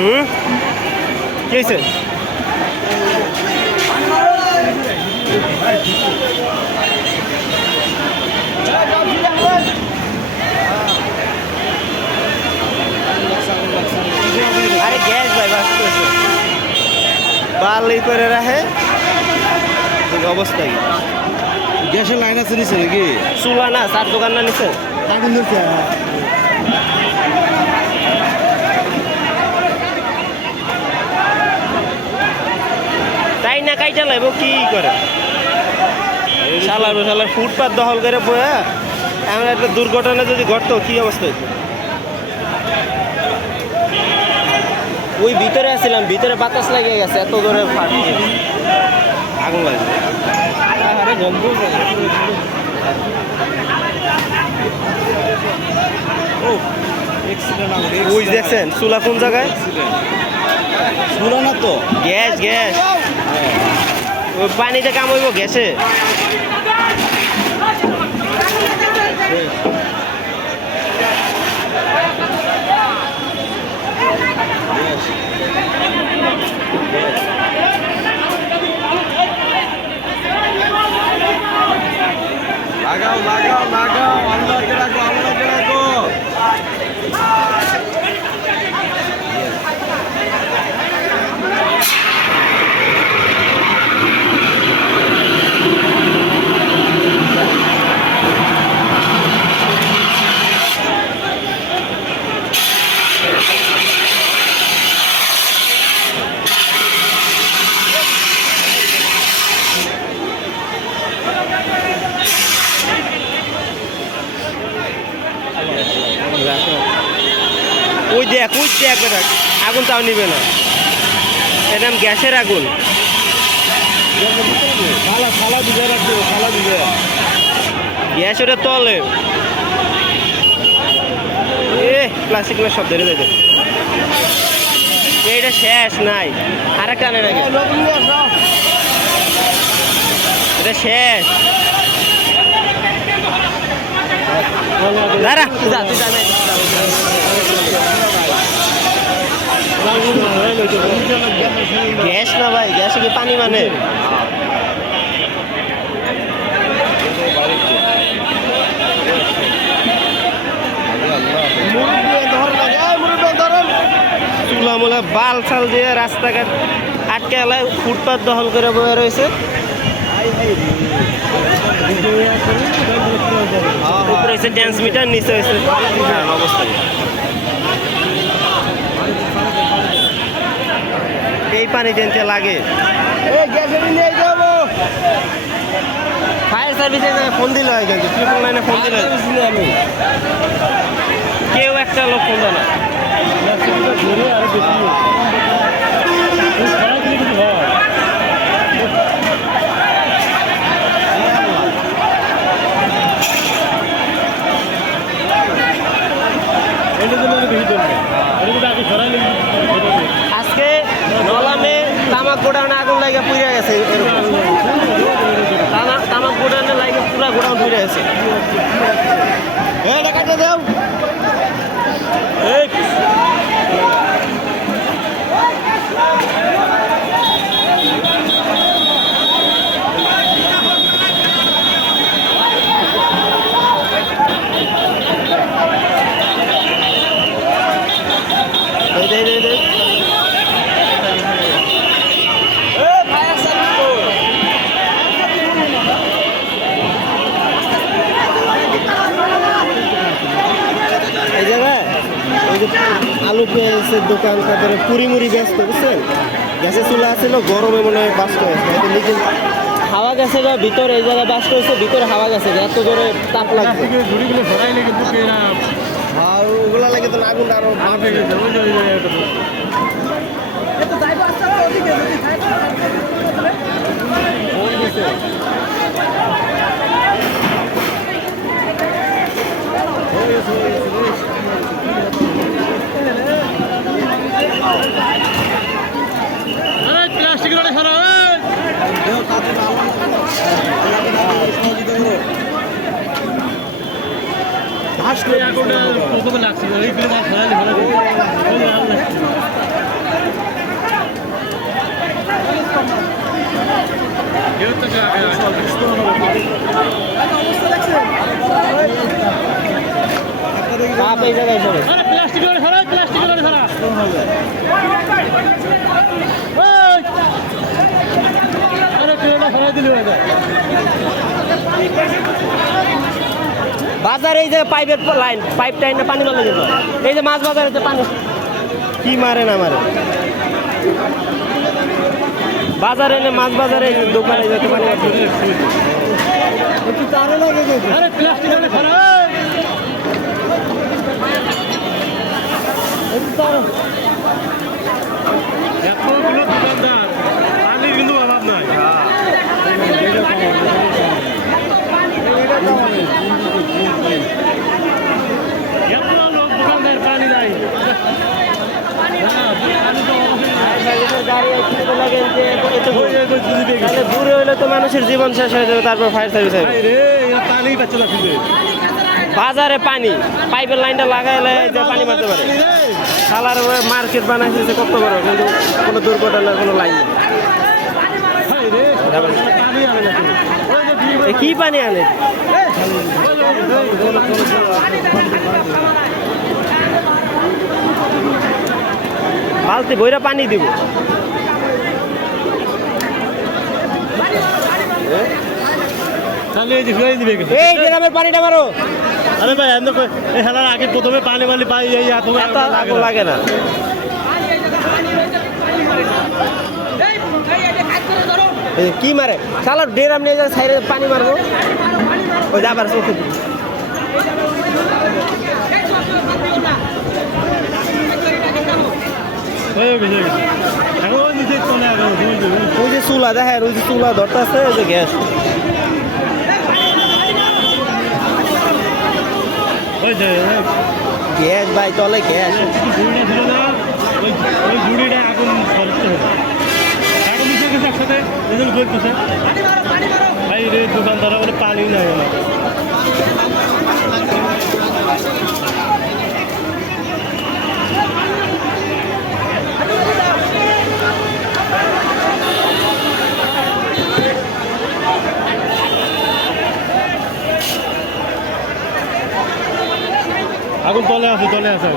কি হয়েছে? আরে গ্যাস ভাই বাঁচতেছে বালি করে রাখে অবস্থায়। গ্যাসের লাইন আছে নিচে নাকি? চুলা না, চার দোকান না নিচে আগুন ধরছে। তাই না কাইটা লাগবো কি করে শালার ফুটপাত দখল করে বয়া এমন একটা দুর্ঘটনা যদি ঘটতো কি অবস্থা হইতো। ওই ভিতরে আসছিলাম, ভিতরে বাতাস লাগিয়ে গেছে, এত জোরে আগুন লাগে। ওই দেখছেন চুলা কোন জায়গায়? চুলা না তো, গ্যাস গ্যাস। ওই পানিতে কাম হইব গ্যাসে। লাগাও লাগাও লাগাও, আল্লাহকে রাখো, আল্লাহকে রাখো। ওই দেখ আগুন তাও নিবে না, এটা গ্যাসের আগুন। খালা দিবে রাখবো, খালা দিবে। গ্যাস ওটা তলে প্লাস্টিকের সব ধরে যাবে। এইটা শেষ নাই, আর একটা আনে নাকি? এটা শেষ। দাঁড়া গ্যাস না ভাই, গ্যাসে কি পানি মানে? চুলা মুলা বাল চাল দিয়ে রাস্তাঘাট আটকে এলায় ফুটপাত দখল করে বয়ে রয়েছে। উপরে হয়েছে ড্যান্স মিটার, নিচে হয়েছে অবস্থা। এই পানি দেনতে লাগে। ফায়ার সার্ভিসে ফোন দিলে হয়, কিন্তু ট্রিপল লাইনে ফোন দিলে কেউ একটা লোক ফোন দেয় না। আজকে নলামে তামাক গোডাউনে আগুন লাগে পুড়ে গেছে। তামাক গোডাউনে লাগে পুরা গোডাউন পুড়ে গেছে। টাকাটা দাও। আলু পেঁয়াজের দোকান, তারপরে পুরি মুড়ি ব্যস্ত, বুঝছেন? গ্যাসের চুলা আসছিল, গরমে মনে হয় বাস্ট হয়েছে। হাওয়া গেছে গা ভিতরে, এই জায়গায় বাস্ট হয়েছে, ভিতরে হাওয়া গেছে, এত জোরে তাপ লাগছে। ওগুলা লাগে তো আগুন আরো ঘাস করে প্রথমে লাগছে। কাপ এই জায়গায় সরে বাজারে এই যে পাইপের লাইন পাইপ টাইনে পানি বলে যেত এই যে মাছ বাজারে যে পানি কি মারে না মারে বাজারে এনে মাছ বাজারে এই যে দোকানে যেতে পানি একটু তারে লাগে পানির কিন্তু অভাব নাই। লোক দোকানদার পানি নাই। দূরে হইলে তো মানুষের জীবন শেষ হয়ে যাবে তারপর ফায়ার সার্ভিস বাজারে পানি পাইপের লাইনটা লাগাইলে যে পানি মারতে পারে সালার মার্কেট বানাইছে কত বড় কিন্তু কোনো দুর্ঘটনার কোনো লাইন নেই কি পানি আনে বালতি বইরা পানি দিব এই গ্রামের পানিটা মারো আরে ভাই এই খেলার আগে প্রথমে পানি মালি পাই লাগে না কি মারে সালার ডেরাম নিয়ে যায় সাইডে পানি মারবো ওই যাবার চোখে ওই যে চুলা দেখেন ওই যে চুলা ধরতে আছে ওই যে গ্যাস গ্যাস ভাই তলে গ্যাস ওই ঝুড়িটা আগুন করতে হবে আগুন মিশে গেছে একসাথে রেজাল্ট করতেছে ভাই রে দোকানদার বলে পানি নাই আমার আগুন তলে আছে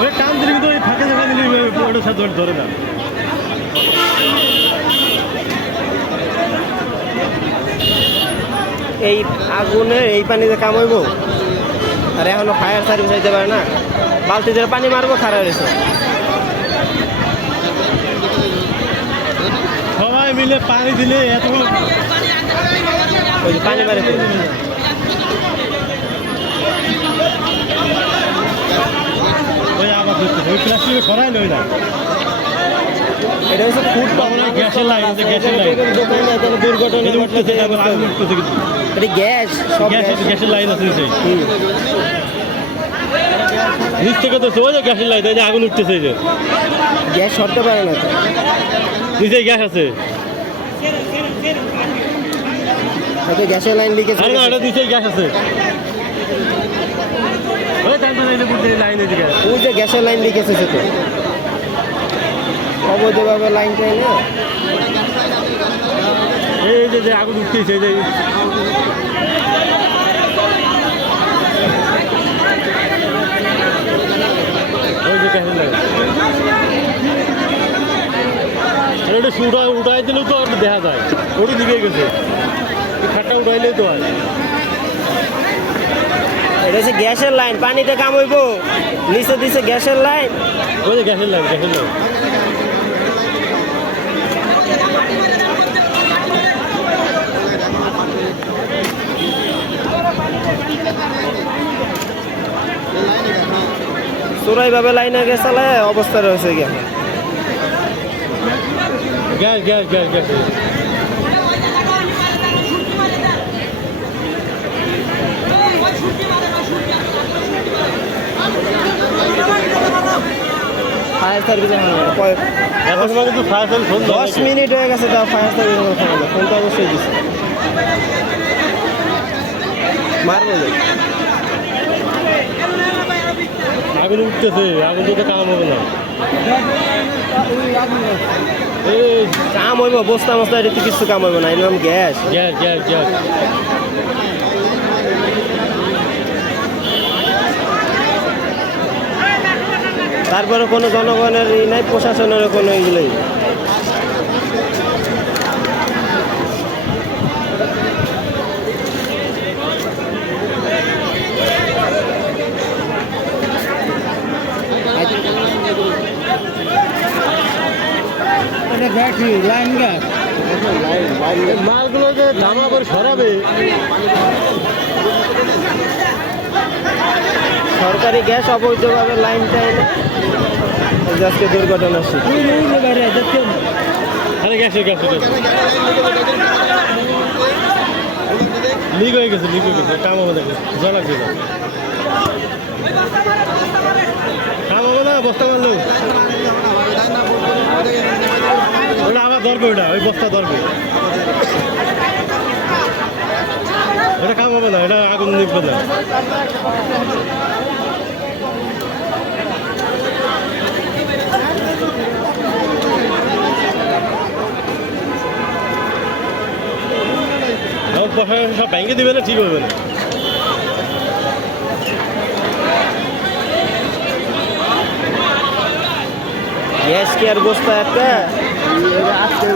ওই কাম দিলে কিন্তু ওই ফাঁকে দেখা দিলে ওটার সাথে ধরে না এই আগুনে এই পানিতে কামাইব আর এখনো ফায়ার সার্ভিস হইতে পারে না বালতি দিয়ে পানি মারবো খারাপ হয়েছে সবাই মিলে পানি দিলে এত ওই যে পানি মারে ওই আবার ওই প্লাস্টিকে সরাই নয় না এটা হচ্ছে ফুড গ্যাসের লাইন গ্যাসের লাইন দুর্ঘটনা উঠতেছে এটা গ্যাস গ্যাসের লাইন আছে নিচ থেকে তো ওই যে গ্যাসের লাইন যে আগুন উঠতেছে এই যে গ্যাস সরতে পারে না নিচে গ্যাস আছে গ্যাসের লাইন লিকেজ আরে না এটা নিচে গ্যাস আছে ওই টানতে লাইন এদিকে ওই যে গ্যাসের লাইন লিকেজ আছে তো অবৈধভাবে লাইন টাইনে এই যে আগুন উঠতেছে এই যে ওই যে গ্যাসের লাইন ওটা উঠাই দিলেও তো দেখা যায় ওটি দিকে গেছে খাটটা উঠাইলেই তো হয় এটা হচ্ছে গ্যাসের লাইন পানিতে কামাইব নিচে দিছে গ্যাসের লাইন ওই যে গ্যাসের লাইন চোরাই ভাবে লাইনে গ্যাস চালায় অবস্থা রয়েছে gas gas gas gas gas fire service এখন সময় কিন্তু ফায়ার সার্ভিস ফোন 10 মিনিট হয়ে গেছে তাও ফায়ার সার্ভিস ফোন তো অবশ্যই দিচ্ছে মারবো আগুন উঠতেছে আগুন তো কাম হবে না এই কাম হইব বস্তা মস্তা এটা তো কিছু কাম হইব না এরকম গ্যাস গ্যাস গ্যাস গ্যাস তারপরে কোনো জনগণের ই নাই প্রশাসনের কোনো এইগুলোই মালগুলো যে ধামা করে সরাবে সরকারি গ্যাস অবৈধভাবে লাইন টাইনে এই যে আজকে দুর্ঘটনা শিখি আরে গ্যাসে গ্যাসে লিক হয়ে গেছে কাম হবে দেখে জলা ছিল কাম হবে না বস্তা মারলো ওটা আবার ধরবে ওটা ওই বস্তা ধরবে ওটা কাম হবে না এটা আগুন নিবে না প্রশাসন সব ব্যাংকে দিবে না ঠিক হবে না গ্যাস কি আর বস্তা একটা আজকে